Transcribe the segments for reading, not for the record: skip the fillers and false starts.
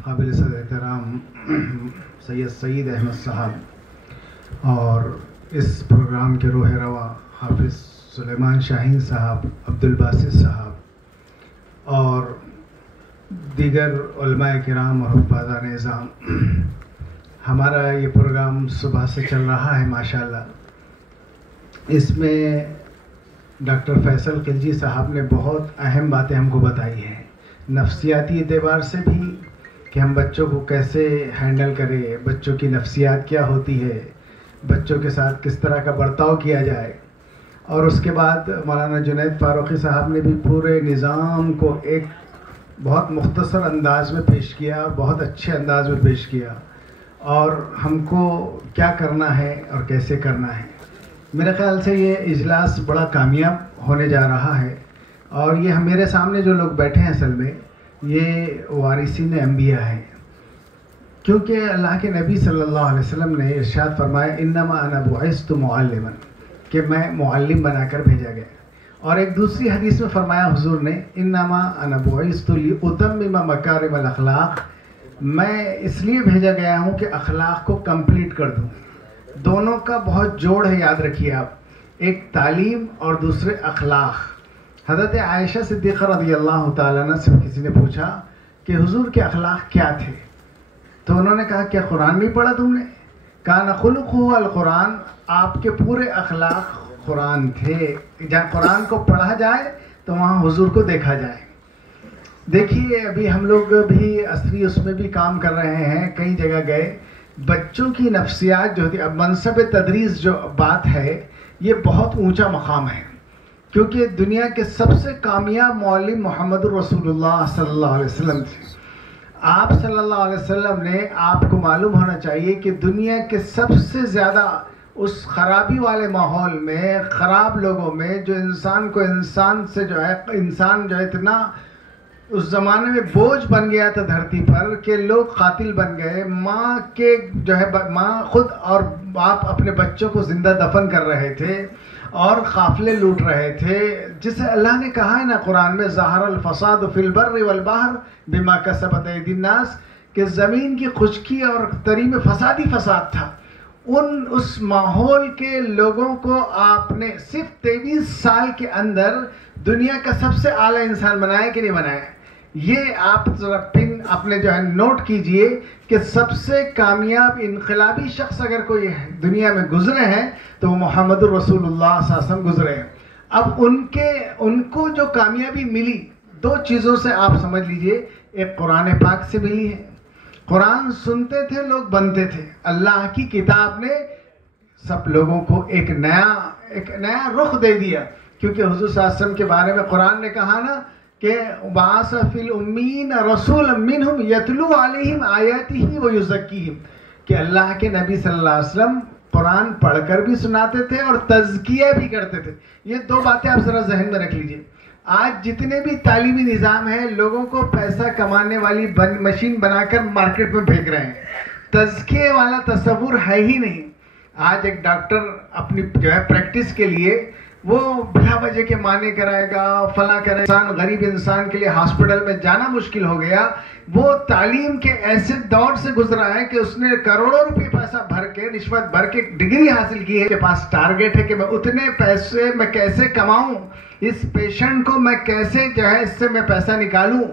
काबिल एहतराम सैयद अहमद साहब और इस प्रोग्राम के रोह रवा हाफिज़ सुलेमान शाहीन साहब, अब्दुल बासित साहब और दीगर उलमाए किराम और हुफ़ाज़ान निज़ाम, हमारा ये प्रोग्राम सुबह से चल रहा है माशाअल्लाह। इसमें डॉक्टर फैसल खिलजी साहब ने बहुत अहम बातें हमको बताई हैं, नफ्सियाती एतबार से भी कि हम बच्चों को कैसे हैंडल करें, बच्चों की नफ्सियात क्या होती है, बच्चों के साथ किस तरह का बर्ताव किया जाए। और उसके बाद मौलाना जुनैद फ़ारूक़ी साहब ने भी पूरे निज़ाम को एक बहुत मुख्तसर अंदाज में पेश किया और बहुत अच्छे अंदाज में पेश किया, और हमको क्या करना है और कैसे करना है। मेरे ख़्याल से ये इजलास बड़ा कामयाब होने जा रहा है। और ये मेरे सामने जो लोग बैठे हैं असल में ये वारिसीन अंबिया हैं, क्योंकि अल्लाह के नबी सल्लल्लाहु अलैहि वसल्लम ने इरशाद फरमाया इन्नमा अना बुइस्तु मुअल्लिमन, कि मैं मुअल्लिम बनाकर भेजा गया। और एक दूसरी हदीस में फरमाया हुजूर ने इन्नमा अना बुइस्तु लिउतम्मिम मकारिमल अखलाक, मैं इसलिए भेजा गया हूँ कि अखलाक को कंप्लीट कर दूँ। दोनों का बहुत जोड़ है, याद रखिए आप, एक तालीम और दूसरे अखलाक। हज़रत आयशा सिद्दीक़ा रज़ियल्लाहु ताला अन्हा से किसी ने पूछा कि हुजूर के अखलाक क्या थे, तो उन्होंने कहा क्या कुरान नहीं पढ़ा तुमने? कान खुलुक़ुहु अल कुरान, आपके पूरे अखलाक कुरान थे। जहाँ कुरान को पढ़ा जाए तो वहाँ हुजूर को देखा जाए। देखिए अभी हम लोग भी असरी उसमें भी काम कर रहे हैं, कई जगह गए, बच्चों की नफ्सियात जो होती है, अब मनसब तदरीस जो बात है ये बहुत ऊंचा मकाम है, क्योंकि दुनिया के सबसे कामयाब मौलिम मोहम्मद रसूलुल्लाह सल्लल्लाहु अलैहि वसल्लम थे। आप सल्लल्लाहु अलैहि वसल्लम ने, आपको मालूम होना चाहिए कि दुनिया के सबसे ज़्यादा उस ख़राबी वाले माहौल में, ख़राब लोगों में, जो इंसान को इंसान से जो है, इंसान जो है इतना उस ज़माने में बोझ बन गया था धरती पर कि लोग कातिल बन गए। माँ के जो है, माँ खुद और बाप अपने बच्चों को ज़िंदा दफन कर रहे थे और काफ़िले लूट रहे थे, जिसे अल्लाह ने कहा है ना कुरान में ज़हरल फ़साद फ़िल बर्रि वल बहर बिमा कसबत ऐदिन नास, कि ज़मीन की खुश्की और तरी में फसाद ही फसाद था। उस माहौल के लोगों को आपने सिर्फ 23 साल के अंदर दुनिया का सबसे आला इंसान बनाया कि नहीं बनाया? ये आप जरा पिन अपने जो है नोट कीजिए कि सबसे कामयाब इनकलाबी शख्स अगर कोई दुनिया में गुजरे हैं तो वो मोहम्मद रसूलुल्लाह सल्लल्लाहु अलैहि वसल्लम गुजरे हैं। अब उनको जो कामयाबी मिली, दो चीज़ों से आप समझ लीजिए, एक कुरान पाक से मिली है। कुरान सुनते थे लोग, बनते थे। अल्लाह की किताब ने सब लोगों को एक नया रुख दे दिया, क्योंकि हुजूर सल्लल्लाहु अलैहि वसल्लम के बारे में कुरान ने कहा ना कि बाअसा फिल उम्मीन रसूलन मिनहुम यतलू अलैहिम आयातिही व युज़क्कीहिम, कि अल्लाह के नबी सल्लल्लाहु अलैहि वसल्लम कुरान पढ़कर भी सुनाते थे और तज़किया भी करते थे। ये दो बातें आप ज़रा जहन में रख लीजिए। आज जितने भी तालीमी निज़ाम है, लोगों को पैसा कमाने वाली मशीन बनाकर मार्केट में फेंक रहे हैं, तज़किये वाला तस्वुर है ही नहीं। आज एक डॉक्टर अपनी जो है प्रैक्टिस के लिए वो बिना वजह के माने कराएगा, फला करेगा। इंसान, गरीब इंसान के लिए हॉस्पिटल में जाना मुश्किल हो गया। वो तालीम के ऐसे दौर से गुजरा है कि उसने करोड़ों रुपए पैसा भर के, रिश्वत भर के डिग्री हासिल की है। के पास टारगेट है कि मैं उतने पैसे मैं कैसे कमाऊं, इस पेशेंट को मैं कैसे जो है इससे मैं पैसा निकालूं।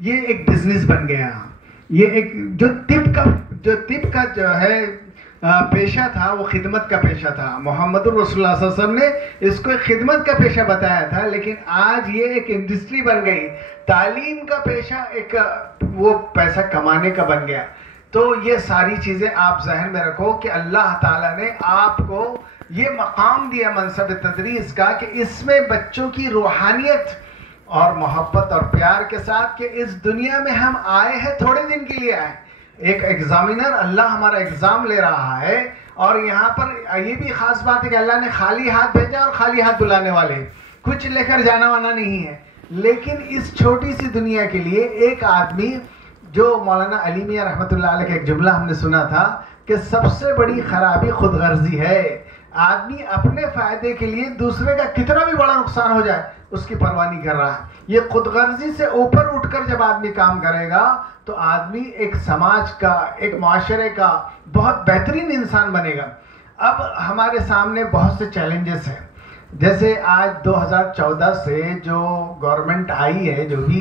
ये एक बिजनेस बन गया। ये एक जो तिब का जो है पेशा था, वो खिदमत का पेशा था। मोहम्मद रसूलुल्लाह सल्लल्लाहु अलैहि वसल्लम ने इसको एक खिदमत का पेशा बताया था, लेकिन आज ये एक इंडस्ट्री बन गई। तालीम का पेशा एक वो पैसा कमाने का बन गया। तो ये सारी चीज़ें आप जहन में रखो कि अल्लाह ताला ने आपको ये मकाम दिया मनसब तदरीस का, कि इसमें बच्चों की रूहानियत और मोहब्बत और प्यार के साथ, कि इस दुनिया में हम आए हैं, थोड़े दिन के लिए आए। एक एग्जामिनर, अल्लाह हमारा एग्जाम ले रहा है, और यहाँ पर ये भी खास बात है कि अल्लाह ने खाली हाथ भेजा और खाली हाथ बुलाने वाले, कुछ लेकर जाना वाना नहीं है। लेकिन इस छोटी सी दुनिया के लिए एक आदमी, जो मौलाना अली मियां रहमतुल्लाह अलैह का एक जुमला हमने सुना था कि सबसे बड़ी खराबी खुदगर्जी है। आदमी अपने फायदे के लिए दूसरे का कितना भी बड़ा नुकसान हो जाए उसकी परवाह नहीं कर रहा है। ये खुदगर्जी से ऊपर उठकर जब आदमी काम करेगा तो आदमी एक समाज का, एक माशरे का बहुत बेहतरीन इंसान बनेगा। अब हमारे सामने बहुत से चैलेंजेस हैं, जैसे आज 2014 से जो गवर्नमेंट आई है जो भी,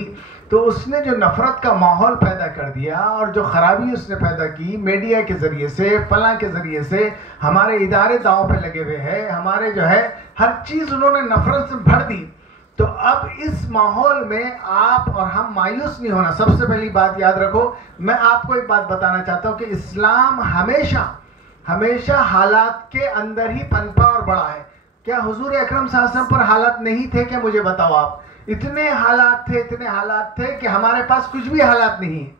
तो उसने जो नफरत का माहौल पैदा कर दिया और जो खराबी उसने पैदा की मीडिया के जरिए से, फलां के जरिए से, हमारे इदारे दांव पे लगे हुए हैं, हमारे जो है हर चीज़ उन्होंने नफरत से भर दी। तो अब इस माहौल में आप और हम मायूस नहीं होना। सबसे पहली बात याद रखो, मैं आपको एक बात बताना चाहता हूँ कि इस्लाम हमेशा हमेशा हालात के अंदर ही पनपा और बड़ा है। क्या हुजूर अकरम सल्लल्लाहु अलैहि वसल्लम पर हालात नहीं थे क्या? मुझे बताओ आप। इतने हालात थे, इतने हालात थे कि हमारे पास कुछ भी हालात नहीं है।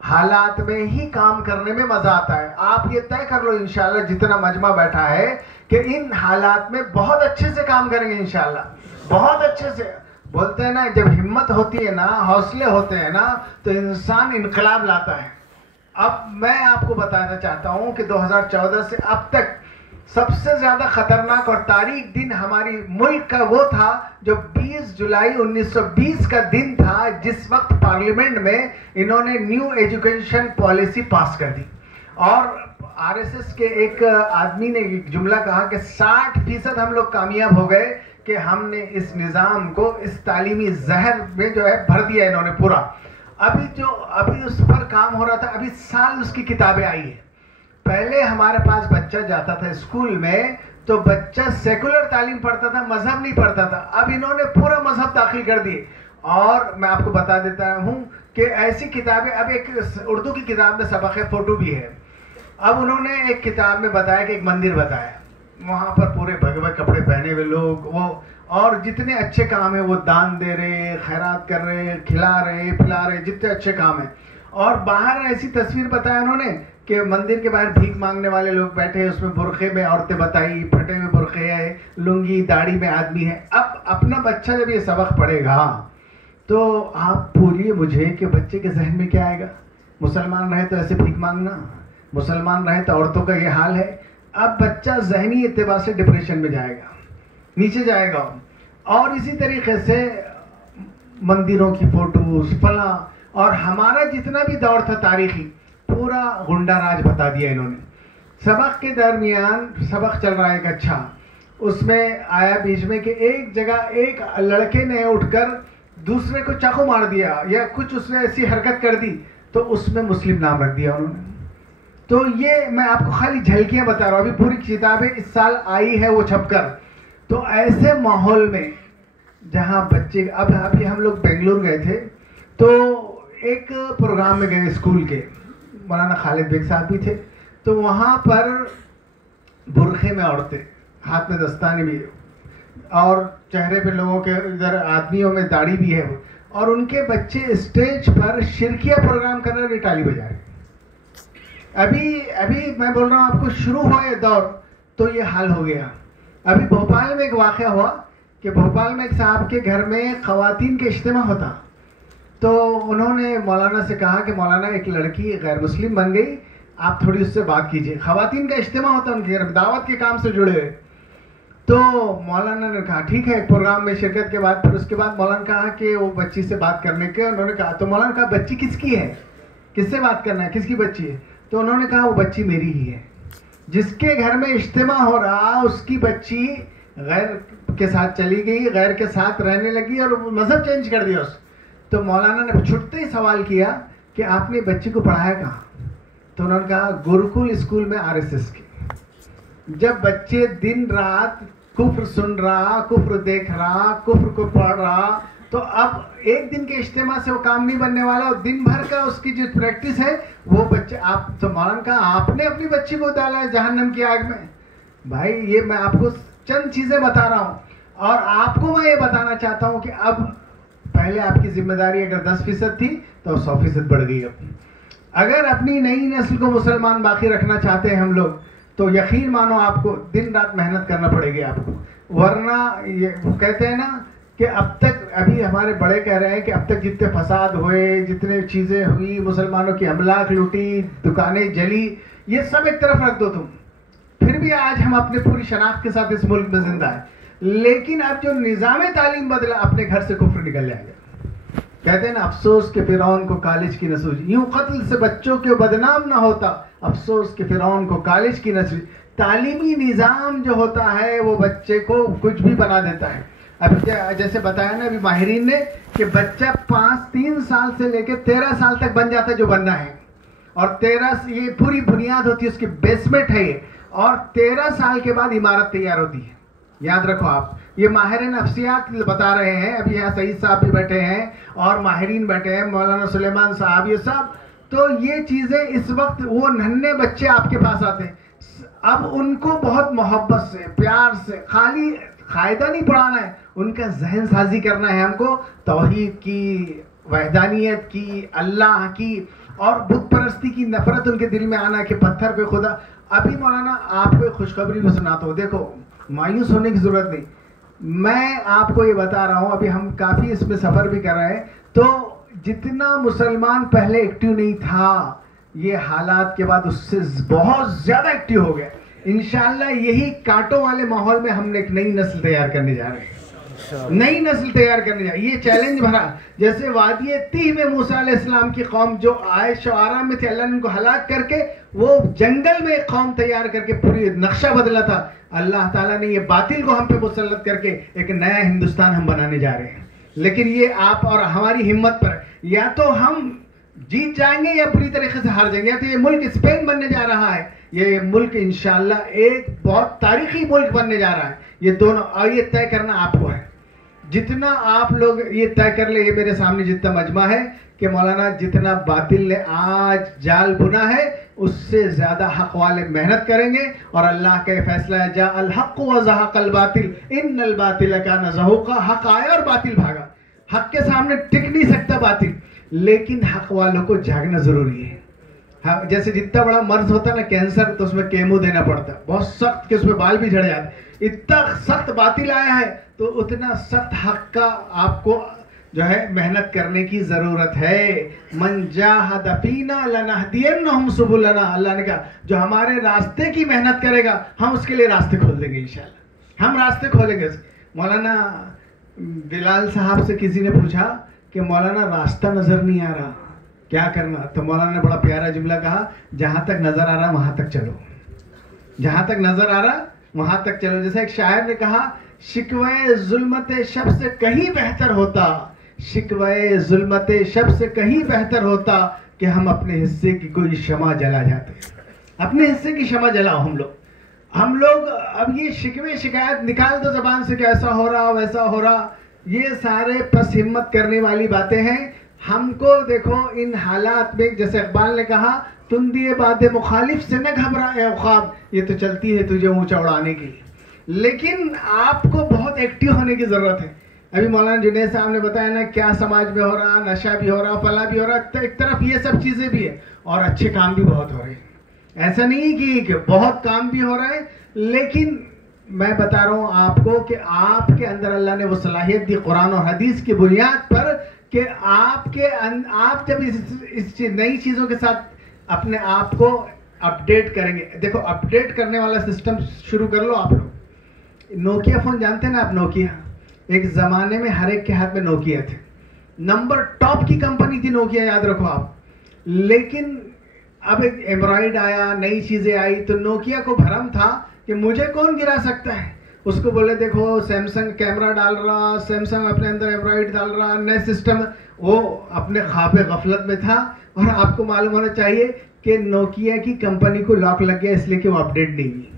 हालात में ही काम करने में मजा आता है। आप ये तय कर लो इंशाल्लाह, जितना मजमा बैठा है, कि इन हालात में बहुत अच्छे से काम करेंगे इंशाल्लाह, बहुत अच्छे से। बोलते हैं ना, जब हिम्मत होती है ना, हौसले होते हैं ना, तो इंसान इनकलाब लाता है। अब मैं आपको बताना चाहता हूं कि 2014 से अब तक सबसे ज्यादा खतरनाक और तारीख दिन हमारी मुल्क का वो था जो 20 जुलाई 1920 का दिन था, जिस वक्त पार्लियामेंट में इन्होंने न्यू एजुकेशन पॉलिसी पास कर दी। और आरएसएस के एक आदमी ने एक जुमला कहा कि 60% हम लोग कामयाब हो गए कि हमने इस निज़ाम को, इस तालीमी जहर में जो है भर दिया इन्होंने पूरा। अभी उस पर काम हो रहा था, अभी साल उसकी किताबें आई है। पहले हमारे पास बच्चा जाता था स्कूल में तो बच्चा सेकुलर तालीम पढ़ता था, मजहब नहीं पढ़ता था। अब इन्होंने पूरा मजहब दाखिल कर दिए। और मैं आपको बता देता हूं कि ऐसी किताबें, अब एक उर्दू की किताब में सबक फोटो भी है। अब उन्होंने एक किताब में बताया कि एक मंदिर बताया, वहां पर पूरे भगवे भगवे कपड़े पहने हुए लोग, वो और जितने अच्छे काम है वो दान दे रहे, खैरात कर रहे, खिला रहे, पिला रहे, जितने अच्छे काम है। और बाहर ऐसी तस्वीर बताया उन्होंने कि मंदिर के बाहर भीख मांगने वाले लोग बैठे हैं, उसमें बुरखे में औरतें बताई, फटे हुए बुरखे है, लुंगी दाढ़ी में आदमी है। अब अपना बच्चा जब ये सबक पढ़ेगा तो आप बोलिए मुझे कि बच्चे के जहन में क्या आएगा? मुसलमान रहे तो ऐसे भीख मांगना, मुसलमान रहे तो औरतों का ये हाल है। अब बच्चा जहनी एतबार से डिप्रेशन में जाएगा, नीचे जाएगा। और इसी तरीके से मंदिरों की फोटोज फला, और हमारा जितना भी दौर था तारीखी, पूरा गुंडा राज बता दिया इन्होंने। सबक के दरमियान सबक चल रहा है एक अच्छा, उसमें आया बीच में कि एक जगह एक लड़के ने उठकर दूसरे को चाकू मार दिया या कुछ उसने ऐसी हरकत कर दी, तो उसमें मुस्लिम नाम रख दिया उन्होंने। तो ये मैं आपको खाली झलकियां बता रहा हूँ, अभी पूरी किताबें इस साल आई है वो छपकर। तो ऐसे माहौल में जहाँ बच्चे, अब अभी हम लोग बेंगलुरु गए थे, तो एक प्रोग्राम में गए स्कूल के, मौलाना खालिद बेग साहब भी थे। तो वहाँ पर बुरखे में औरतें, हाथ में दस्ताने भी, और चेहरे पे लोगों के इधर आदमियों में दाढ़ी भी है, और उनके बच्चे स्टेज पर शिरकिया प्रोग्राम कर रहे, ताली बजा रहे। अभी मैं बोल रहा हूँ आपको, शुरू हुआ ये दौर तो ये हाल हो गया। अभी भोपाल में एक वाक़या हुआ कि भोपाल में एक साहब के घर में ख़वातीन के इज्तिमा होता, तो उन्होंने मौलाना से कहा कि मौलाना एक लड़की गैर मुस्लिम बन गई, आप थोड़ी उससे बात कीजिए। ख़वातीन का इज्तिमा होता उनके घर, दावत के काम से जुड़े हुए। तो मौलाना ने कहा ठीक है, प्रोग्राम में शिरकत के बाद, फिर उसके बाद मौलाना कहा कि वो बच्ची से बात करने के, उन्होंने कहा, तो मौलाना कहा बच्ची किसकी है, किससे बात करना है, किसकी बच्ची है? तो उन्होंने कहा वो बच्ची मेरी ही है। जिसके घर में इज्तिमा हो रहा उसकी बच्ची गैर के साथ चली गई, गैर के साथ रहने लगी और मजहब चेंज कर दिया उस। तो मौलाना ने छुटते ही सवाल किया कि आपने बच्ची को पढ़ाया कहाँ? तो उन्होंने कहा गुरुकुल स्कूल में आरएसएस के। जब बच्चे दिन रात कुफ्र सुन रहा, कुफ्र देख रहा, कुफ्र को पढ़ रहा, तो अब एक दिन के इज्तिमा से वो काम नहीं बनने वाला, और दिन भर का उसकी जो प्रैक्टिस है वो बच्चे, आप तो मौलाना कहा आपने अपनी बच्ची को डाला है जहन्नम की आग में। भाई ये मैं आपको चंद चीजें बता रहा हूँ, और आपको मैं ये बताना चाहता हूँ कि अब पहले आपकी जिम्मेदारी अगर 10% थी तो 100% बढ़ गई। अब अगर अपनी नई नस्ल को मुसलमान बाकी रखना चाहते हैं हम लोग, तो यकीन मानो आपको दिन रात मेहनत करना पड़ेगी आपको, वरना ये कहते हैं ना कि अब तक, अभी हमारे बड़े कह रहे हैं कि अब तक जितने फसाद हुए, जितने चीज़ें हुई, मुसलमानों की अमलाक लूटी, दुकानें जली, ये सब एक तरफ रख दो तुम। फिर भी आज हम अपने पूरी शनाख्त के साथ इस मुल्क में जिंदा है। लेकिन अब जो निज़ाम तालीम बदला, अपने घर से कुफ्र निकल जाएगा। कहते हैं ना, अफसोस के फिरौन को कॉलेज की न सूझी। यूं कत्ल से बच्चों के बदनाम ना होता, अफसोस के फिरौन को कॉलेज की न सूझी। तालीमी निज़ाम जो होता है वो बच्चे को कुछ भी बना देता है। अब जैसे बताया ना अभी माहिरीन ने कि बच्चा 3 साल से लेकर 13 साल तक बन जाता है जो बनना है, और 13 ये पूरी बुनियाद होती है, उसकी बेसमेंट है ये, और 13 साल के बाद इमारत तैयार होती है। याद रखो आप, ये माहिरीन नफ्सियात बता रहे हैं। अभी यहाँ सईद साहब भी बैठे हैं और माहिरीन बैठे हैं, मौलाना सुलेमान साहब, ये सब। तो ये चीज़ें इस वक्त वो नन्हे बच्चे आपके पास आते हैं, अब उनको बहुत मोहब्बत से, प्यार से, खाली कायदा नहीं पढ़ाना है, उनका जहन साजी करना है हमको, तौहीद की, वहदानियत की, अल्लाह की और बुत परस्ती की नफरत उनके दिल में आना कि पत्थर पे खुदा। अभी मौलाना आपको खुशखबरी भी सुनाता हूँ, देखो मायूस होने की जरूरत नहीं, मैं आपको ये बता रहा हूँ, अभी हम काफ़ी इसमें सफ़र भी कर रहे हैं, तो जितना मुसलमान पहले एक्टिव नहीं था, ये हालात के बाद उससे बहुत ज़्यादा एक्टिव हो गया। इंशाअल्लाह यही कांटों वाले माहौल में हमने एक नई नस्ल तैयार करने जा रहे हैं, नई नस्ल तैयार करने जा रही है। ये चैलेंज भरा, जैसे वादी तीह में मूसा अलैहिस्सलाम की कौम जो आए शुआरा में थे, अल्लाह ने उनको हलाक करके वो जंगल में एक कौम तैयार करके पूरी नक्शा बदला था। अल्लाह ताला ने ये बातिल को हम पे मुसल्लत करके एक नया हिंदुस्तान हम बनाने जा रहे हैं। लेकिन ये आप और हमारी हिम्मत पर, या तो हम जीत जाएंगे या पूरी तरीके से हार जाएंगे। या तो ये मुल्क स्पेन बनने जा रहा है, ये मुल्क इंशाअल्लाह एक बहुत तारीखी मुल्क बनने जा रहा है। ये दोनों, और ये तय करना आपको है। जितना आप लोग ये तय कर ले, ये मेरे सामने जितना मजमा है कि मौलाना जितना बातिल ने आज जाल बुना है, उससे ज्यादा हक वाले मेहनत करेंगे। और अल्लाह का फैसला है, जा अल हक व ज़हक़ल बातिल इन्नल बातिल कान ज़हूक़ा। हक आया और बातिल भागा। हक के सामने टिक नहीं सकता बातिल, लेकिन हक वालों को जागना जरूरी है। हाँ, जैसे जितना बड़ा मर्ज होता है ना कैंसर, तो उसमें केमो देना पड़ता है, बहुत सख्त, कि उसमें बाल भी झड़ जाते। इतना सख्त बातिल आया है तो उतना सख्त हक का आपको जो है मेहनत करने की जरूरत है। मन जाहद फीना लनहदियन्नहुम सुबुलना, अल्लाह ने कहा जो हमारे रास्ते की मेहनत करेगा हम उसके लिए रास्ते खोल देंगे, इंशाल्लाह हम रास्ते खोलेंगे। मौलाना बिलाल साहब से किसी ने पूछा कि मौलाना रास्ता नजर नहीं आ रहा, क्या करना? तो मौलाना ने बड़ा प्यारा जुमला कहा, जहां तक नजर आ रहा वहां तक चलो, जहां तक नजर आ रहा वहां तक चलो। जैसे एक शायर ने कहा, शिकवे जुल्मते शब से कहीं बेहतर होता, शिकवे जुल्मते शब से कहीं बेहतर होता कि हम अपने हिस्से की कोई शमा जला जाते। अपने हिस्से की शमा जलाओ हम लोग अब ये शिकवे शिकायत निकाल दो जबान से कि ऐसा हो रहा वैसा हो रहा, ये सारे पस हिम्मत करने वाली बातें हैं। हमको देखो इन हालात में, जैसे इकबाल ने कहा, तुम दिए बातें मुखालिफ से न घबराए औखाब, ये तो चलती है तुझे ऊंचा उड़ाने की, लेकिन आपको बहुत एक्टिव होने की जरूरत है। अभी मौलाना जुनैद साहब ने बताया ना क्या समाज में हो रहा, नशा भी हो रहा, फला भी हो रहा, तो एक तरफ ये सब चीजें भी है और अच्छे काम भी बहुत हो रहे हैं। ऐसा नहीं कि बहुत काम भी हो रहा है, लेकिन मैं बता रहा हूँ आपको कि आपके अंदर अल्लाह ने वो सलाहियत दी कुरान और हदीस की बुनियाद पर कि आप जब इस नई चीज़ों के साथ अपने आप को अपडेट करेंगे। देखो अपडेट करने वाला सिस्टम शुरू कर लो आप लोग। नोकिया फ़ोन जानते हैं ना आप? नोकिया एक ज़माने में हर एक के हाथ में नोकिया थे, नंबर टॉप की कंपनी थी नोकिया, याद रखो आप। लेकिन अब एक एंड्रॉइड आया, नई चीज़ें आई, तो नोकिया को भरम था कि मुझे कौन गिरा सकता है। उसको बोले देखो सैमसंग कैमरा डाल रहा, सैमसंग अपने अंदर एंड्रॉइड डाल रहा, नए सिस्टम, वो अपने ख्वाब गफलत में था। और आपको मालूम होना चाहिए कि नोकिया की कंपनी को लॉक लग गया, इसलिए कि वो अपडेट नहीं हुई।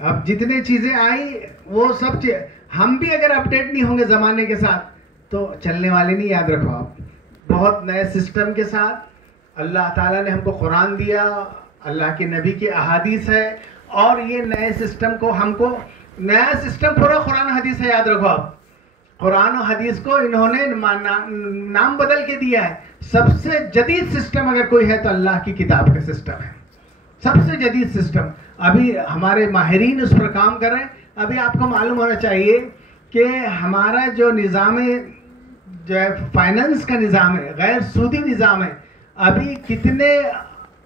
अब जितने चीज़ें आई वो सब हम भी अगर अपडेट नहीं होंगे ज़माने के साथ तो चलने वाले नहीं, याद रखो आप। बहुत नए सिस्टम के साथ अल्लाह ताला ने हमको कुरान दिया, अल्लाह के नबी की अहादीस है, और ये नए सिस्टम को हमको, नया सिस्टम पूरा कुरान हदीस है, याद रखो आप। कुरान और हदीस को इन्होंने नाम बदल के दिया है। सबसे जदीद सिस्टम अगर कोई है तो अल्लाह की किताब का सिस्टम है, सबसे जदीद सिस्टम। अभी हमारे माहिरीन उस पर काम कर रहे हैं। अभी आपको मालूम होना चाहिए कि हमारा जो निज़ाम जो है फाइनेंस का निज़ाम है, गैर सूदी निज़ाम है। अभी कितने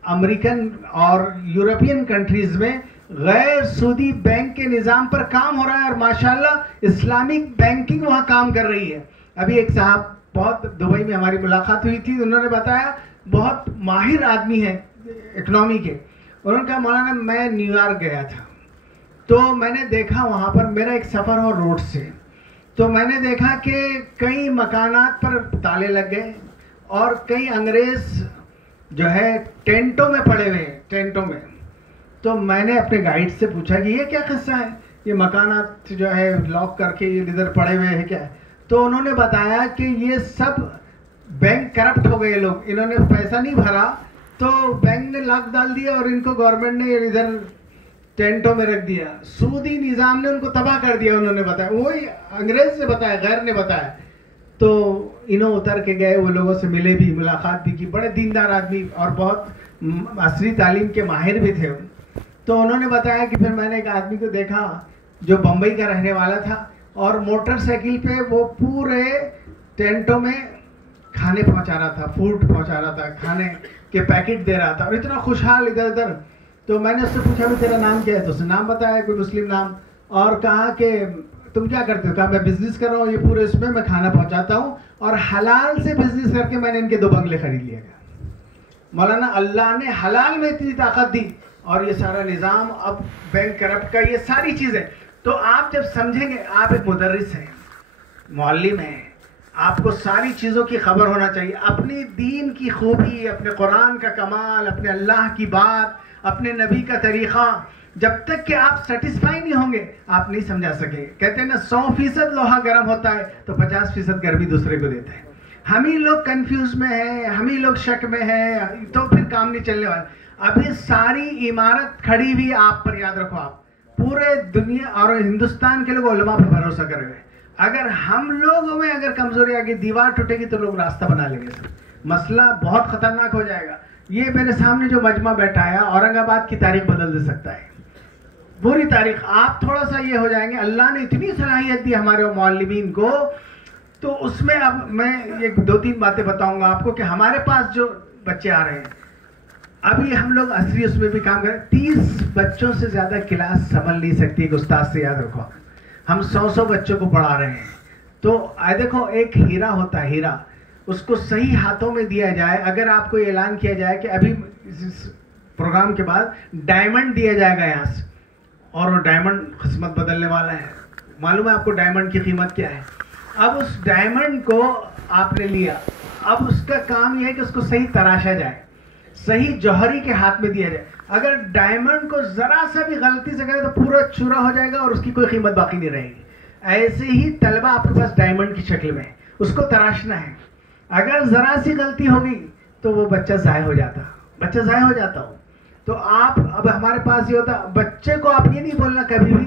अमेरिकन और यूरोपियन कंट्रीज़ में गैर सूदी बैंक के निज़ाम पर काम हो रहा है और माशाल्लाह इस्लामिक बैंकिंग वहाँ काम कर रही है। अभी एक साहब बहुत दुबई में हमारी मुलाकात हुई थी, उन्होंने बताया बहुत माहिर आदमी है इकोनॉमी के। उन्होंने कहा मौलाना मैं न्यूयॉर्क गया था तो मैंने देखा वहाँ पर, मेरा एक सफ़र हो रोड से, तो मैंने देखा कि कई मकानात पर ताले लग गए और कई अंग्रेज़ जो है टेंटों में पड़े हुए हैं, टेंटों में। तो मैंने अपने गाइड से पूछा कि ये क्या किस्सा है, ये मकानात जो है लॉक करके ये इधर पड़े हुए हैं क्या है? तो उन्होंने बताया कि ये सब बैंक करप्ट हो गए लोग, इन्होंने पैसा नहीं भरा तो बैंक ने लॉक डाल दिया और इनको गवर्नमेंट ने इधर टेंटों में रख दिया। सूदी निज़ाम ने उनको तबाह कर दिया, उन्होंने बताया, वही अंग्रेज से बताया, गैर ने बताया। तो इन्हों उतर के गए, वो लोगों से मिले भी, मुलाकात भी की, बड़े दीनदार आदमी और बहुत असली तालीम के माहिर भी थे। तो उन्होंने बताया कि फिर मैंने एक आदमी को देखा जो बम्बई का रहने वाला था और मोटरसाइकिल पे वो पूरे टेंटों में खाने पहुंचा रहा था, फूड पहुंचा रहा था, खाने के पैकेट दे रहा था और इतना खुशहाल इधर उधर। तो मैंने उससे पूछा भी तेरा नाम क्या है, तो उसने नाम बताया, कोई मुस्लिम नाम, और कहा कि तुम क्या करते हो? कहा मैं बिजनेस कर रहा हूँ, ये पूरे इसमें मैं खाना पहुंचाता हूँ और हलाल से बिजनेस करके मैंने इनके 2 बंगले खरीद लिए। मौलाना अल्लाह ने हलाल में इतनी ताकत दी और ये सारा निज़ाम अब बैंक करप्ट का, ये सारी चीज़ें। तो आप जब समझेंगे, आप एक मुदर्रिस हैं, मौल्लिम हैं, आपको सारी चीज़ों की खबर होना चाहिए, अपनी दीन की खूबी, अपने कुरान का कमाल, अपने अल्लाह की बात, अपने नबी का तरीक़ा, जब तक कि आप सेटिस्फाई नहीं होंगे आप नहीं समझा सकेंगे। कहते हैं ना 100% लोहा गर्म होता है तो 50% गर्मी दूसरे को देता है। हम ही लोग कंफ्यूज में हैं, हम ही लोग शक में हैं, तो फिर काम नहीं चलने वाला। अभी सारी इमारत खड़ी हुई आप पर, याद रखो, आप पूरे दुनिया और हिंदुस्तान के लोग उलमा पर भरोसा करेंगे। अगर हम लोगों में अगर कमजोरी आ गई, दीवार टूटेगी तो लोग रास्ता बना लेंगे, मसला बहुत खतरनाक हो जाएगा। ये मेरे सामने जो मजमा बैठा है औरंगाबाद की तारीख बदल दे सकता है, पूरी तारीख। आप थोड़ा सा ये हो जाएंगे, अल्लाह ने इतनी सलाहियत दी हमारे मौलवीन को। तो उसमें अब मैं एक 2-3 बातें बताऊंगा आपको कि हमारे पास जो बच्चे आ रहे हैं, अभी हम लोग असली उसमें भी काम करें। 30 बच्चों से ज्यादा क्लास संभल नहीं सकती एक उस्ताद से, याद रखो। हम 100 बच्चों को पढ़ा रहे हैं। तो देखो, एक हीरा होता है, हीरा, उसको सही हाथों में दिया जाए। अगर आपको ऐलान किया जाए कि अभी इस प्रोग्राम के बाद डायमंड दिया जाएगा यहाँ से, और वो डायमंड किस्मत बदलने वाला है। मालूम है आपको डायमंड की कीमत क्या है? अब उस डायमंड को आपने लिया, अब उसका काम यह है कि उसको सही तराशा जाए, सही जौहरी के हाथ में दिया जाए। अगर डायमंड को जरा सा भी गलती से करे तो पूरा चूरा हो जाएगा और उसकी कोई कीमत बाकी नहीं रहेगी। ऐसे ही तलबा आपके पास डायमंड की शक्ल में, उसको तराशना है। अगर जरा सी गलती होगी तो वो बच्चा ज़ाय हो जाता, बच्चा ज़ाय हो जाता हो। तो आप, अब हमारे पास ये होता, बच्चे को आप ये नहीं बोलना कभी भी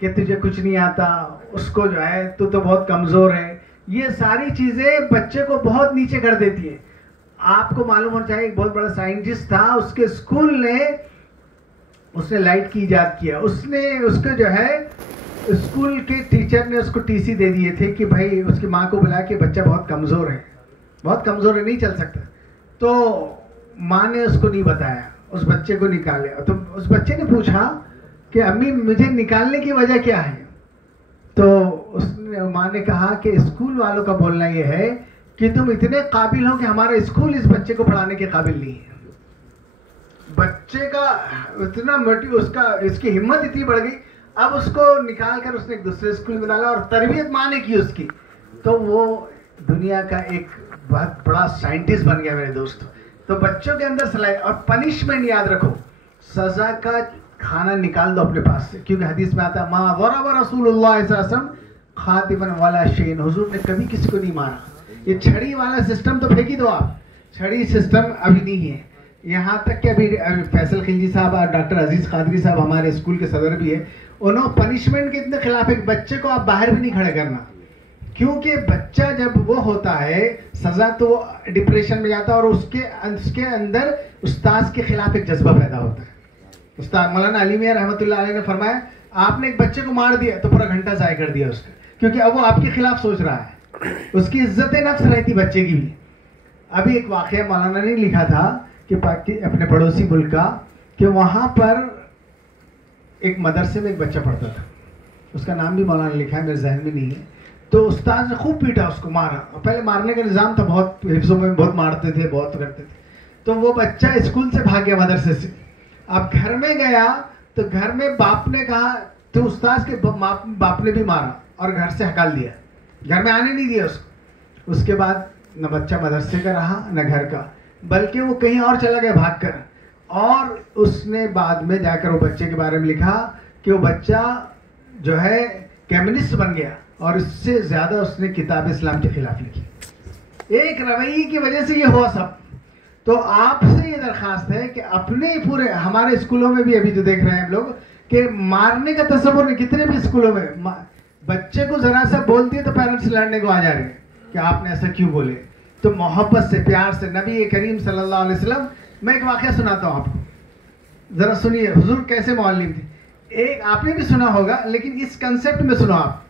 कि तुझे कुछ नहीं आता, उसको जो है तू तो बहुत कमज़ोर है। ये सारी चीज़ें बच्चे को बहुत नीचे कर देती है। आपको मालूम होना चाहिए, एक बहुत बड़ा साइंटिस्ट था, उसके स्कूल ने, उसने लाइट की इजाद किया। उसने उसको जो है स्कूल के टीचर ने उसको टीसी दे दिए थे कि भाई उसकी माँ को बुला के बच्चा बहुत कमज़ोर है, बहुत कमज़ोर है, नहीं चल सकता। तो माँ ने उसको नहीं बताया, उस बच्चे को निकाले। तो उस बच्चे ने पूछा कि अम्मी मुझे निकालने की वजह क्या है? तो उसने, माँ ने कहा कि स्कूल वालों का बोलना यह है कि तुम इतने काबिल हो कि हमारा स्कूल इस बच्चे को पढ़ाने के काबिल नहीं है। बच्चे का इतना उसका, इसकी हिम्मत इतनी बढ़ गई, अब उसको निकाल कर उसने एक दूसरे स्कूल में डाला और तरबियत माँ ने की उसकी। तो वो दुनिया का एक बहुत बड़ा साइंटिस्ट बन गया मेरे दोस्त। तो बच्चों के अंदर सलाह और पनिशमेंट, याद रखो, सजा का खाना निकाल दो अपने पास से, क्योंकि हदीस में आता है मा वरब रसूलुल्लाह सल्लल्लाहु अलैहि वसल्लम खातिबन वाला शैन, हुजूर ने कभी किसी को नहीं मारा। ये छड़ी वाला सिस्टम तो फेंक ही दो आप, छड़ी सिस्टम अभी नहीं है। यहाँ तक कि अभी फैसल खिलजी साहब और डॉक्टर अजीज कादरी साहब हमारे स्कूल के सदर भी है, उन्होंने पनिशमेंट के इतने खिलाफ, एक बच्चे को आप बाहर भी नहीं खड़े करना, क्योंकि बच्चा जब वो होता है सजा तो डिप्रेशन में जाता है और उसके अंदर उस्ताद के खिलाफ एक जज्बा पैदा होता है। उस्ताद मौलाना अली मियां रहमतुल्लाह अलैह ने फरमाया, आपने एक बच्चे को मार दिया तो पूरा घंटा ज़ाय कर दिया उसका, क्योंकि अब वो आपके खिलाफ सोच रहा है, उसकी इज्जत नफ्स रहती बच्चे की भी। अभी एक वाक़या मौलाना ने लिखा था कि अपने पड़ोसी मुल्क का, कि वहाँ पर एक मदरसे में एक बच्चा पढ़ता था, उसका नाम भी मौलाना लिखा है, मेरे जहन में नहीं है। तो उस्ताद ने खूब पीटा उसको, मारा। पहले मारने का निज़ाम था, बहुत हिफ्ज़ों में बहुत मारते थे, बहुत करते थे। तो वो बच्चा स्कूल से भाग गया मदरसे से। अब घर में गया तो घर में बाप ने कहा, तो उस्ताद के बाप ने भी मारा और घर से हकाल दिया, घर में आने नहीं दिया उसको। उसके बाद न बच्चा मदरसे का रहा न घर का, बल्कि वो कहीं और चला गया भागकर। और उसने बाद में जाकर वो बच्चे के बारे में लिखा कि वो बच्चा जो है कम्युनिस्ट बन गया, और इससे ज़्यादा उसने किताब इस्लाम के खिलाफ लिखी। एक रवैये की वजह से ये हुआ सब। तो आपसे ये दरख्वास्त है कि अपने पूरे, हमारे स्कूलों में भी अभी जो देख रहे हैं हम लोग कि मारने का तस्वुर नहीं, कितने भी स्कूलों में बच्चे को जरा सा बोल दिए तो पेरेंट्स लड़ने को आ जा रहे हैं कि आपने ऐसा क्यों बोले। तो मोहब्बत से, प्यार से, नबी करीम सल्लल्लाहु अलैहि वसल्लम, मैं एक वाक़या सुनाता हूँ आपको, ज़रा सुनिए हुजूर कैसे मौलिम थे। एक आपने भी सुना होगा, लेकिन इस कंसेप्ट में सुनो आप,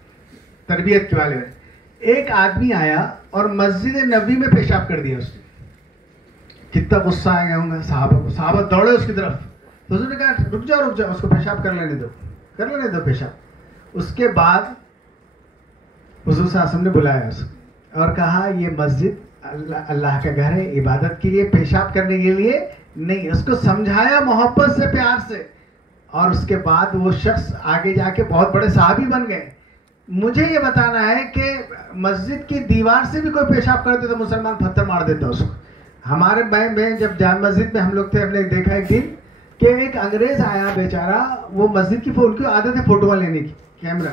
तरबियत के वाले में। एक आदमी आया और मस्जिद नबी में पेशाब कर दिया उसने। कितना गुस्सा आया होंगे साहबा को, साहबा दौड़े उसकी तरफ। तो उसने कहा रुक जाओ, उसको पेशाब कर लेने दो पेशाब। उसके बाद हुजूर सल्लल्लाहु अलैहि वसल्लम ने बुलाया उसको और कहा ये मस्जिद अल्लाह का घर है, इबादत के लिए, पेशाब करने के लिए नहीं। उसको समझाया मोहब्बत से, प्यार से। और उसके बाद वो शख्स आगे जाके बहुत बड़े साहबी बन गए। मुझे ये बताना है कि मस्जिद की दीवार से भी कोई पेशाब करते तो मुसलमान पत्थर मार देता उसको। हमारे में जब जाम मस्जिद में हम लोग थे, हमने देखा एक दिन कि एक अंग्रेज आया बेचारा, वो मस्जिद की उनकी आदत है फोटो लेने की, कैमरा।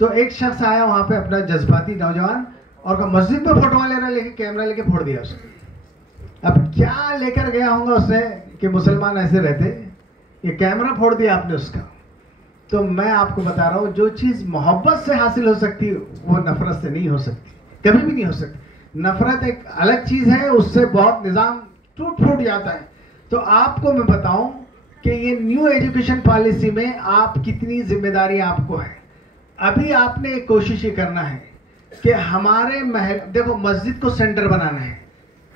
तो एक शख्स आया वहाँ पे, अपना जज्बाती नौजवान, और मस्जिद में फोटो ले रहा है, लेके कैमरा लेके फोड़ दिया उसको। अब क्या लेकर गया होगा उसने कि मुसलमान ऐसे रहते, ये कैमरा फोड़ दिया आपने उसका। तो मैं आपको बता रहा हूँ, जो चीज़ मोहब्बत से हासिल हो सकती है वो नफरत से नहीं हो सकती, कभी भी नहीं हो सकती। नफरत एक अलग चीज़ है, उससे बहुत निज़ाम टूट फूट जाता है। तो आपको मैं बताऊं कि ये न्यू एजुकेशन पॉलिसी में आप कितनी जिम्मेदारी आपको है। अभी आपने एक कोशिश ये करना है कि हमारे देखो मस्जिद को सेंटर बनाना है।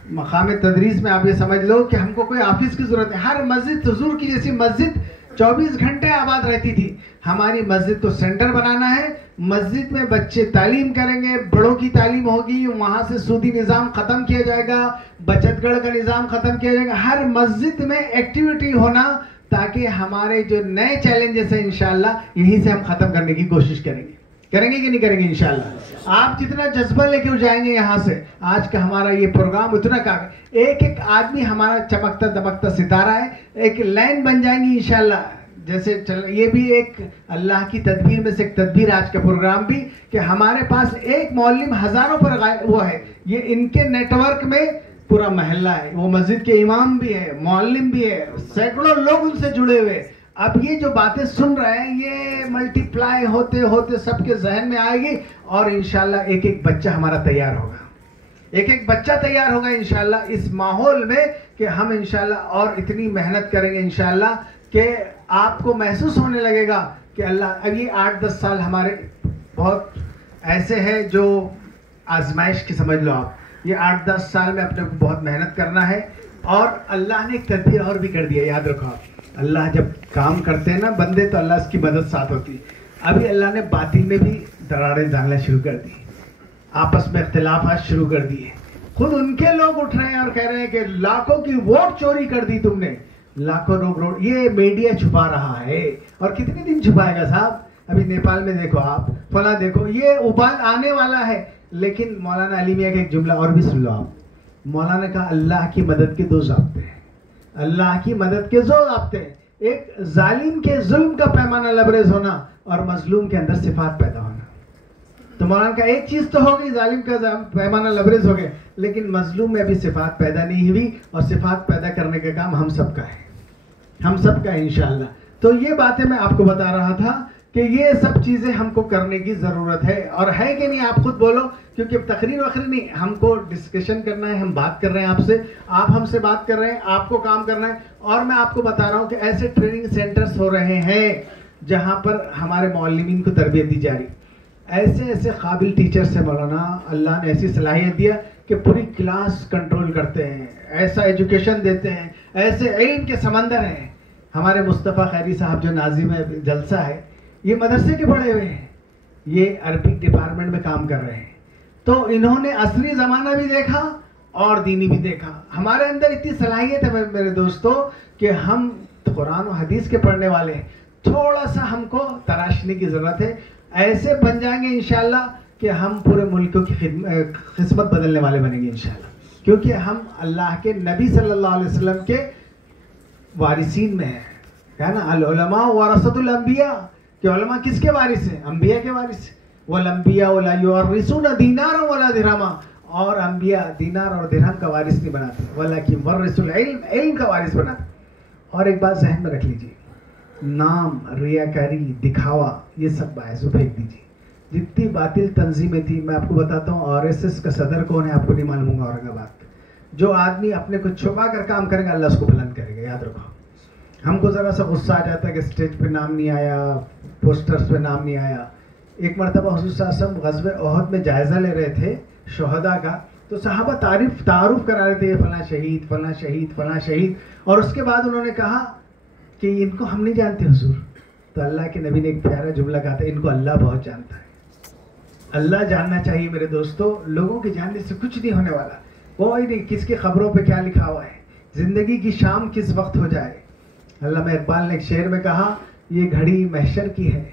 मकाम तदरीस में आप ये समझ लो कि हमको कोई ऑफिस की जरूरत है। हर मस्जिद हुजूर की जैसी मस्जिद 24 घंटे आबाद रहती थी। हमारी मस्जिद को सेंटर बनाना है। मस्जिद में बच्चे तालीम करेंगे, बड़ों की तालीम होगी, वहाँ से सूदी निज़ाम ख़त्म किया जाएगा, बचतगढ़ का निज़ाम ख़त्म किया जाएगा। हर मस्जिद में एक्टिविटी होना, ताकि हमारे जो नए चैलेंजेस हैं इंशाल्लाह यहीं से हम ख़त्म करने की कोशिश करेंगे कि नहीं करेंगे इंशाल्लाह। आप जितना जज्बा लेके जाएंगे यहाँ से, आज का हमारा ये प्रोग्राम उतना का, एक एक आदमी हमारा चमकता दमकता सितारा है, एक लाइन बन जाएंगी इंशाल्लाह। जैसे चल, ये भी एक अल्लाह की तदबीर में से एक तदबीर आज का प्रोग्राम भी, कि हमारे पास एक मौलिम हजारों पर वो है, ये इनके नेटवर्क में पूरा महल्ला है, वो मस्जिद के इमाम भी है, मौलिम भी है, सैकड़ों लोग उनसे जुड़े हुए। अब ये जो बातें सुन रहे हैं ये मल्टीप्लाई होते होते सबके जहन में आएगी, और इंशाल्लाह एक एक बच्चा हमारा तैयार होगा, एक एक बच्चा तैयार होगा इंशाल्लाह इस माहौल में, कि हम इंशाल्लाह और इतनी मेहनत करेंगे इंशाल्लाह कि आपको महसूस होने लगेगा कि अल्लाह। अब ये 8-10 साल हमारे बहुत ऐसे हैं जो आजमाइश की समझ लो आप, ये 8-10 साल में अपने को बहुत मेहनत करना है। और अल्लाह ने एक तदबीर और भी कर दिया, याद रखो आप, अल्लाह जब काम करते हैं ना बंदे, तो अल्लाह की मदद साथ होती है। अभी अल्लाह ने बातिन में भी दरारें डालना शुरू कर दी, आपस में इख्तिलाफात शुरू कर दिए। खुद उनके लोग उठ रहे हैं और कह रहे हैं कि लाखों की वोट चोरी कर दी तुमने, लाखों लोग ये मीडिया छुपा रहा है। और कितने दिन छुपाएगा साहब? अभी नेपाल में देखो आप, फला देखो, ये उबाल आने वाला है। लेकिन मौलाना अली मियां का एक जुमला और भी सुन लो आप। मौलाना का अल्लाह की मदद के 2 ज़ाब्ते हैं, अल्लाह की मदद के 2 ज़ाब्ते हैं। एक जालिम के जुल्म का पैमाना लबरेज होना, और मजलूम के अंदर सिफात पैदा होना। तो मौलाना का एक चीज तो हो गई, जालिम का पैमाना लबरेज हो गया, लेकिन मजलूम में अभी सिफात पैदा नहीं हुई, और सिफात पैदा करने का काम हम सबका है, हम सबका है इंशाल्लाह। तो ये बातें मैं आपको बता रहा था कि ये सब चीजें हमको करने की जरूरत है, और है कि नहीं आप खुद बोलो, क्योंकि तकरीर वखरी नहीं, हमको डिस्कशन करना है, हम बात कर रहे हैं आपसे, आप हमसे बात कर रहे हैं, आपको काम करना है। और मैं आपको बता रहा हूँ कि ऐसे ट्रेनिंग सेंटर्स हो रहे हैं जहाँ पर हमारे मौलमीन को तरबियत दी जा रही, ऐसे ऐसे काबिल टीचर से मौलाना अल्लाह ने ऐसी सलाहियत दिया कि पूरी क्लास कंट्रोल करते हैं, ऐसा एजुकेशन देते हैं, ऐसे इल्म के समंदर हैं हमारे मुस्तफ़ा खैरी साहब जो नाजिम है जलसा है, ये मदरसे के पढ़े हुए हैं, ये अरबिक डिपार्टमेंट में काम कर रहे हैं। तो इन्होंने असली ज़माना भी देखा और दीनी भी देखा। हमारे अंदर इतनी सलाहियत है मेरे दोस्तों कि हम कुरान और हदीस के पढ़ने वाले हैं, थोड़ा सा हमको तराशने की ज़रूरत है। ऐसे बन जाएंगे इंशाल्लाह कि हम पूरे मुल्क की किस्मत बदलने वाले बनेंगे इंशाल्लाह, क्योंकि हम अल्लाह के नबी सल्लल्लाहु अलैहि वसल्लम के वारिसीन में है, क्या ना, अल उलमा वरसतुल अंबिया, कि उलमा किसके वारिस हैं? अंबिया के वारिस। वल अंबिया वला युरिसूना दीनार वला दिरहमा, और अंबिया दीनार और दिरहम का वारिस नहीं बनाते, वलाकिन वरिसुल इल्म, इल्म का वारिस बनाते। और एक बात जहन में रख लीजिए, नाम, रियाकारी, दिखावा, ये सब बायसो फेंक दीजिए। जितनी बातिल तंजीमें थी, मैं आपको बताता हूँ, आरएसएस का सदर कौन है आपको नहीं मालूम होगा औरंगाबाद। जो आदमी अपने को छुपा कर काम करेगा अल्लाह उसको बुलंद करेगा, याद रखो। हमको ज़रा सा गुस्सा आ जाता है कि स्टेज पे नाम नहीं आया, पोस्टर्स पे नाम नहीं आया। एक मरतबा हुज़ूर सल्लल्लाहु अलैहि वसल्लम ग़ज़वे ओहद में जायज़ा ले रहे थे शुहदा का, तो सहाबा तारुफ करा रहे थे, फला शहीद, फला शहीद, फला शहीद। और उसके बाद उन्होंने कहा कि इनको हम नहीं जानते हुजूर। तो अल्लाह के नबी ने एक प्यारा जुमला कहा था, इनको अल्लाह बहुत जानता है। अल्लाह जानना चाहिए मेरे दोस्तों, लोगों के जानने से कुछ नहीं होने वाला। कोई नहीं, किसकी खबरों पे क्या लिखा हुआ है, जिंदगी की शाम किस वक्त हो जाए। अल्लामा इकबाल ने एक शेर में कहा, ये घड़ी महशर की है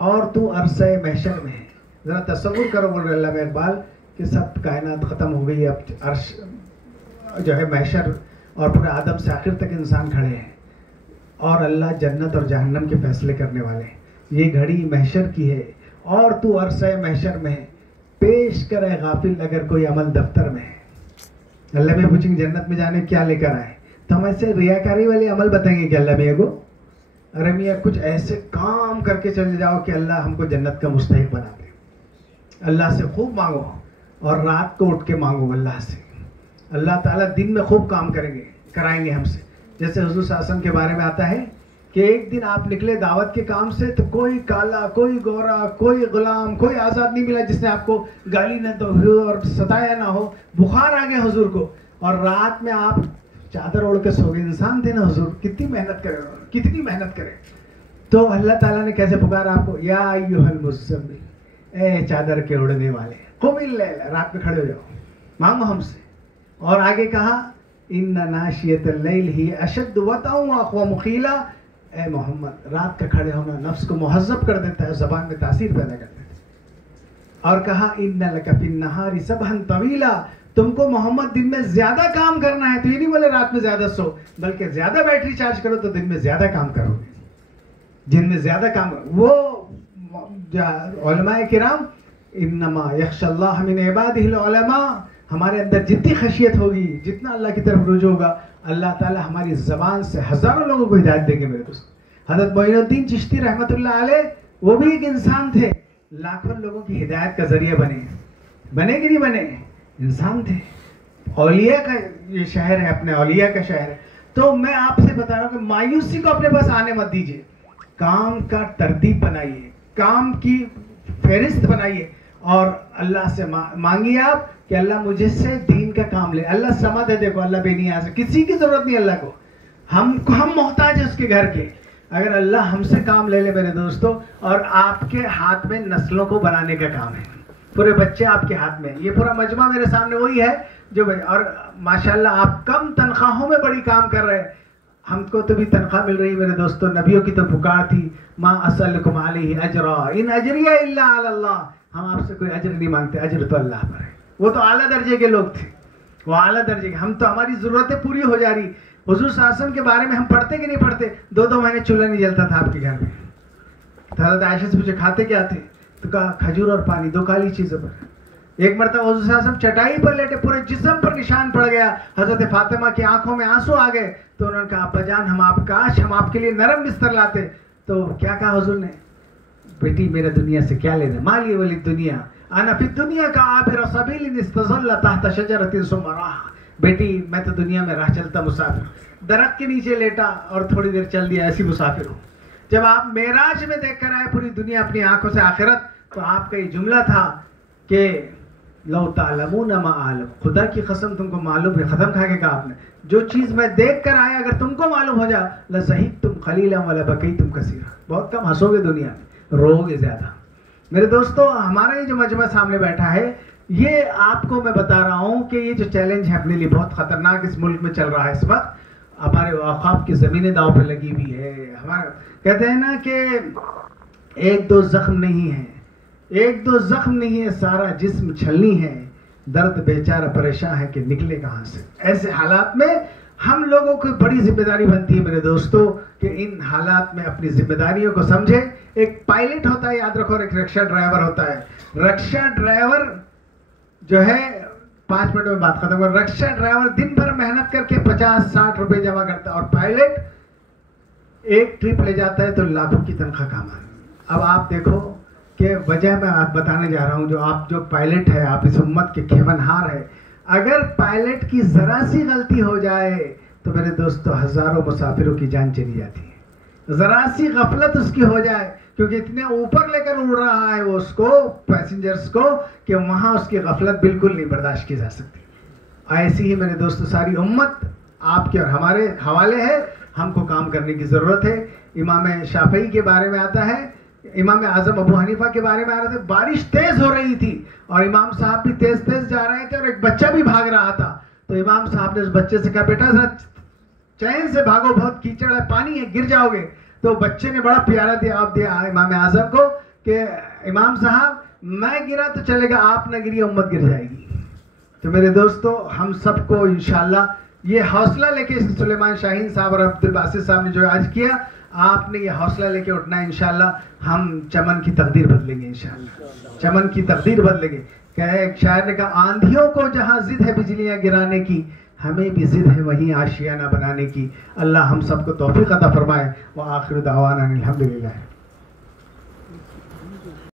और तू अरसे महशर में है। ज़रा तसव्वुर करो, बोल रहे अल्लामा इकबाल, कि सब कायनात ख़त्म हो गई, अब अर्श जो है महशर और पूरे आदम से आखिर तक इंसान खड़े हैं और अल्लाह जन्नत और जहन्नम के फैसले करने वाले हैं। ये घड़ी महशर की है और तू अरसे महशर में है, पेश करे गाफिल अगर कोई अमल दफ्तर में है। अल्लाह में पूछेंगे जन्नत में जाने क्या लेकर आए, तो हम ऐसे रियाकारी वाले अमल बताएंगे कि अल्लाह मियाँ को, अरे मियाँ कुछ ऐसे काम करके चले जाओ कि अल्लाह हमको जन्नत का मुस्तहिक बना दे। अल्लाह से खूब मांगो और रात को उठ के मांगो अल्लाह से। अल्लाह ताला दिन में खूब काम कराएंगे हमसे। जैसे हुजूर शासन के बारे में आता है कि एक दिन आप निकले दावत के काम से, तो कोई काला, कोई गोरा, कोई गुलाम, कोई आज़ाद नहीं मिला जिसने आपको गाली न दो और सताया ना हो। बुखार आ गया हुजूर को और रात में आप चादर ओढ़ के सो गए। इंसान थे ना हुजूर, कितनी मेहनत करें, कितनी मेहनत करें। तो अल्लाह ताला ने कैसे पुकारा आपको, या अय्युहल मुज़्ज़म्मिल, ए चादर के उड़ने वाले, क़ुमिल लैल, रात में खड़े हो जाओ, मांगो हमसे। और आगे कहा, इन्ना नाशियतल लैल ही अशद्दु वतअन व अक़वम क़ीला, ए मोहम्मद रात का खड़े होना नफ्स को मुहज़्ज़ब कर देता है, ज़बान में तासीर पैदा कर देता है। और कहा, इन्ना लका फ़िन नहारी सबहन तवीला, तुमको मोहम्मद दिन में ज्यादा काम करना है। तो ये नहीं बोले रात में ज्यादा सो, बल्कि ज्यादा बैटरी चार्ज करो तो दिन में ज्यादा काम करोगे। दिन में ज्यादा काम वो उलमाए किराम, इन्नमा यख्शल्लाह मिन इबादिहिल उलमा, हमारे अंदर जितनी खशियत होगी, जितना अल्लाह की तरफ रुजू होगा, अल्लाह ताला हमारी ज़बान से हज़ारों लोगों को हिदायत देंगे मेरे दोस्त। हज़रत मोइनुद्दीन चिश्ती रहमतुल्लाह अलैह, वो भी एक इंसान थे, लाखों लोगों की हिदायत का जरिया बने कि नहीं बने, इंसान थे। औलिया का ये शहर है, अपने औलिया का शहर है। तो मैं आपसे बता रहा हूँ कि मायूसी को अपने पास आने मत दीजिए, काम का तरतीब बनाइए, काम की फहरिस्त बनाइए और अल्लाह से मांगिए आप कि अल्लाह मुझे से दीन का काम ले। अल्लाह समद है, देखो अल्लाह बेनियाज़ है, किसी की जरूरत नहीं अल्लाह को, हम मोहताज है उसके घर के। अगर अल्लाह हमसे काम ले ले मेरे दोस्तों, और आपके हाथ में नस्लों को बनाने का काम है, पूरे बच्चे आपके हाथ में, ये पूरा मजमा मेरे सामने वही है जो भाई। और माशाल्लाह आप कम तनख्वाहों में बड़ी काम कर रहे हैं, हमको तो भी तनख्वाह मिल रही है मेरे दोस्तों। नबियों की तो पुकार थी, मा असअलुकुम अलैहि अजरा इन अजरिया इल्ला अल्लाह, हम आपसे कोई अजर नहीं मांगते, अजर तो अल्लाह पर है। वो तो आला दर्जे के लोग थे, वो आला दर्जे के, हम तो हमारी जरूरतें पूरी हो जा रही। हुजूर शासन के बारे में हम पढ़ते कि नहीं पढ़ते, 2-2 महीने चूल्हा नहीं जलता था आपके घर में। हज़रत आयशा से पूछे खाते क्या थे, तो कहा खजूर और पानी, 2 काली चीजों पर। एक मरतबा हुजूर साहब चटाई पर लेटे, पूरे जिस्म पर निशान पड़ गया, हजरत फातिमा की आंखों में आंसू आ गए। तो उन्होंने कहा अब्बाजान, हम आपके लिए नरम बिस्तर लाते। तो क्या कहा हुजूर ने, बेटी मेरे दुनिया से क्या लेना, माली वाली दुनिया, अना फिद दुनिया का आबिर सबील इस्तज़ल्ला तहत शजरतिन सुम्मा राह, बेटी मैं तो दुनिया में राह चलता मुसाफिर, दरख्त के नीचे लेटा और थोड़ी देर चल दिया, ऐसी मुसाफिर हूँ। जब आप मेराज में देख कर आए पूरी दुनिया अपनी आंखों से आखिरत, तो आपका ये जुमला था कि लौ तालमून मा आलम, खुदा की कसम तुमको मालूम है, खत्म खा के कहा आपने, जो चीज़ मैं देख कर आया अगर तुमको मालूम हो जा लज़हिबतुम क़लीलन वला बकीतुम कसीरा, बहुत कम हंसोगे दुनिया में, रोओगे ज़्यादा। मेरे दोस्तों, हमारा ये जो मजमा सामने बैठा है, ये आपको मैं बता रहा हूँ कि ये जो चैलेंज है अपने लिए बहुत ख़तरनाक इस मुल्क में चल रहा है इस वक्त। हमारे औक़ाफ़ की ज़मीनें दाव पे लगी हुई है। हमारा कहते हैं ना कि एक दो ज़ख्म नहीं है, एक दो ज़ख्म नहीं है, सारा जिस्म छलनी है, दर्द बेचारा परेशान है कि निकले कहाँ से। ऐसे हालात में हम लोगों की बड़ी जिम्मेदारी बनती है मेरे दोस्तों कि इन हालात में अपनी जिम्मेदारियों को समझे। एक पायलट होता है, याद रखो, और एक रिक्शा ड्राइवर होता है। रिक्शा ड्राइवर जो है 5 मिनट में बात खत्म कर, रिक्शा ड्राइवर दिन भर मेहनत करके 50-60 रुपए जमा करता है, और पायलट एक ट्रिप ले जाता है तो लाखों की तनख्वाह कमाता है। अब आप देखो कि वजह मैं आप बताने जा रहा हूँ, जो आप जो पायलट है, आप इस उम्मत के खेवनहार है, अगर पायलट की जरा सी गलती हो जाए तो मेरे दोस्तों हजारों मुसाफिरों की जान चली जाती है। जरा सी गफलत उसकी हो जाए, क्योंकि इतने ऊपर लेकर उड़ रहा है वो उसको, पैसेंजर्स को, कि वहां उसकी गफलत बिल्कुल नहीं बर्दाश्त की जा सकती। ऐसी ही मेरे दोस्तों सारी उम्मत आपके और हमारे हवाले है, हमको काम करने की जरूरत है। इमाम शाफई के बारे में आता है, इमाम आजम अबू हनीफा के बारे में आ रहे थे, बारिश तेज हो रही थी और इमाम साहब भी तेज तेज जा रहे थे और एक बच्चा भी भाग रहा था। तो इमाम साहब ने उस बच्चे से कहा, बेटा जरा चैन से भागो, बहुत कीचड़ है, पानी है, गिर जाओगे। तो बच्चे ने बड़ा प्यारा जवाब दिया इमाम आजम को कि इमाम साहब, मैं गिरा तो चलेगा, आप न गिरिए, उम्मत गिर जाएगी। तो मेरे दोस्तों, हम सबको इंशाल्लाह ये हौसला लेके, सुलेमान शाहीन साहब और अब्दुल बासित साहब ने जो आज किया, आपने ये हौसला लेके उठना है। इंशाल्लाह हम चमन की तकदीर बदलेंगे, इंशाल्लाह चमन की तकदीर बदलेंगे। क्या है, एक शायर ने कहा, आंधियों को जहां जिद है बिजलियां गिराने की, हमें भी जिद है वहीं आशियाना बनाने की। अल्लाह हम सबको तौफीक अता फरमाए। व आखिर दावाना अल्हम्दुलिल्लाह।